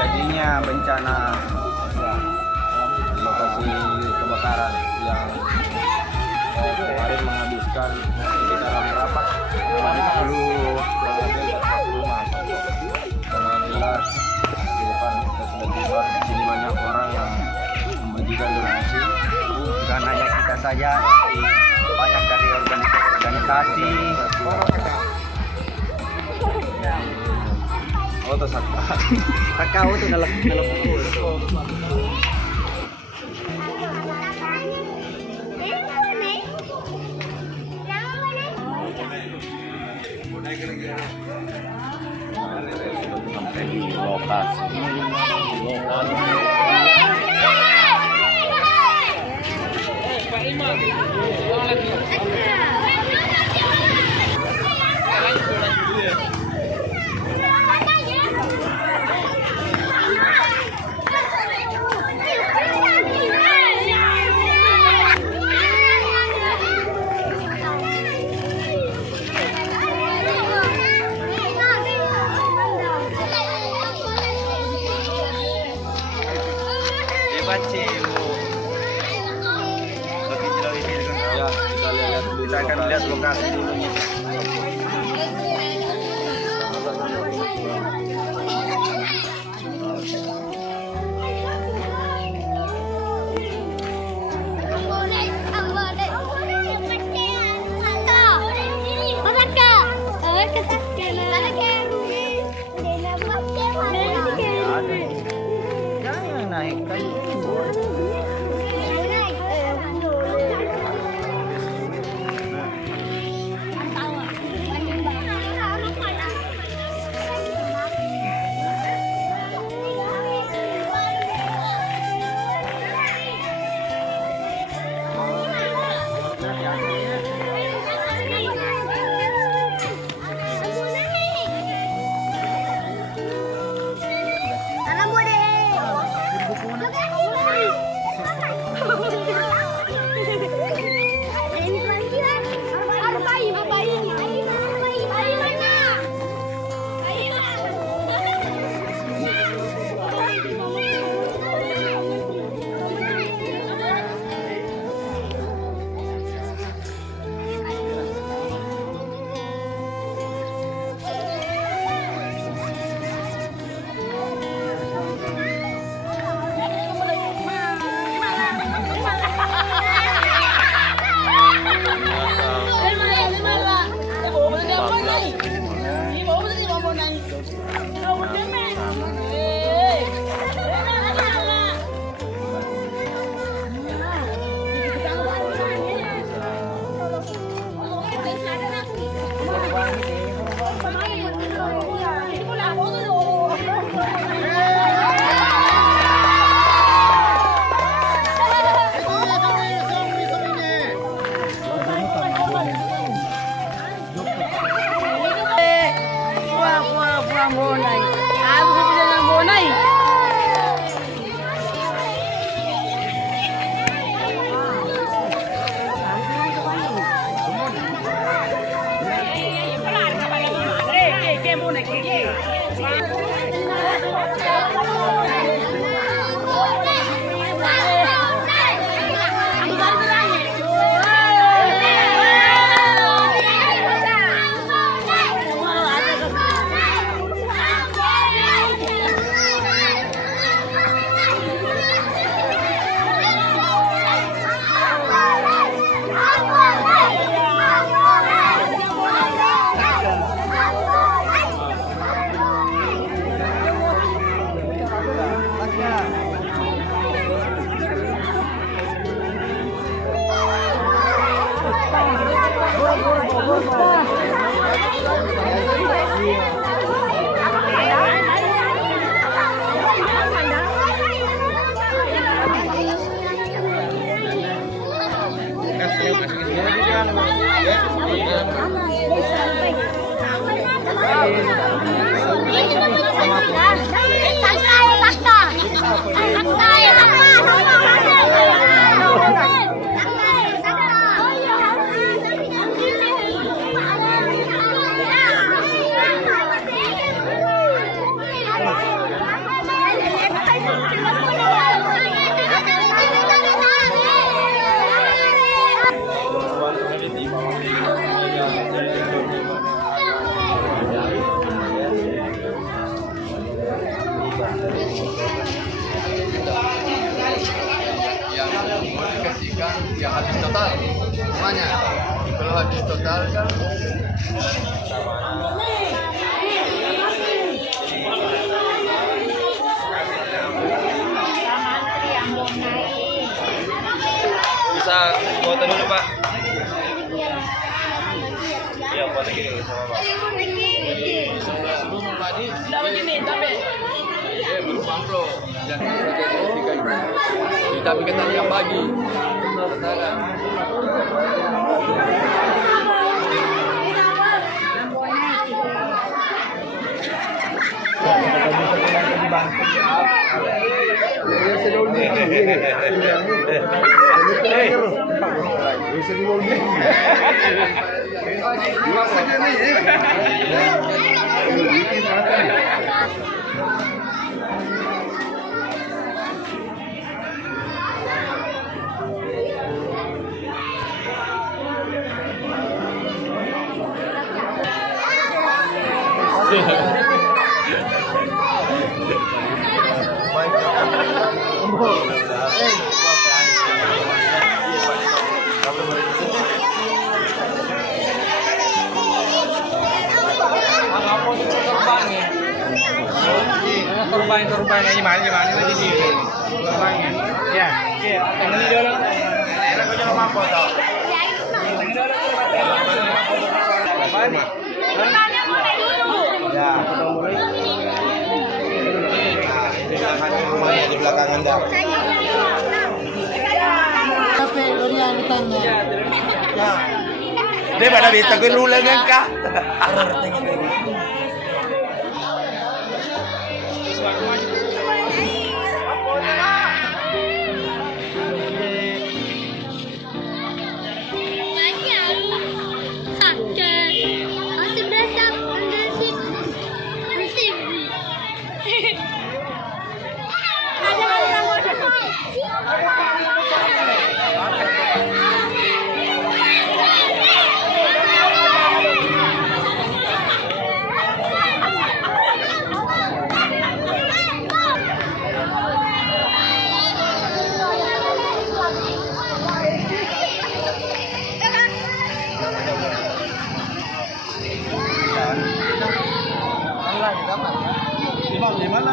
terjadinya bencana lokasi kebakaran yang kemarin menghabiskan sekitaran berapa? 40 rumah. Alhamdulillah di depan kita sudah tiba. Di sini banyak orang yang membagikan donasi. Bukan hanya kita saja, tapi banyak dari organisasi. Oh, itu kakao itu dalam sampai di lokasi. Ya, kita akan lihat lokasi dulu. Jangan naikkan. yang dikasihkan ya habis total semuanya. Kalau habis total kan Bisa foto dulu Pak. Iya foto gini sama Pak. sebelum tadi belum bangkrut dan kita bikin yang bagi sekarang. Korban ini mana lagi sih? Korban. Ya. Iya. Ini dulu. Era ko jangan mampu tau. Ya, mulai di belakang Anda. Ya. Dia pada beta gue ulang kan? Di mana?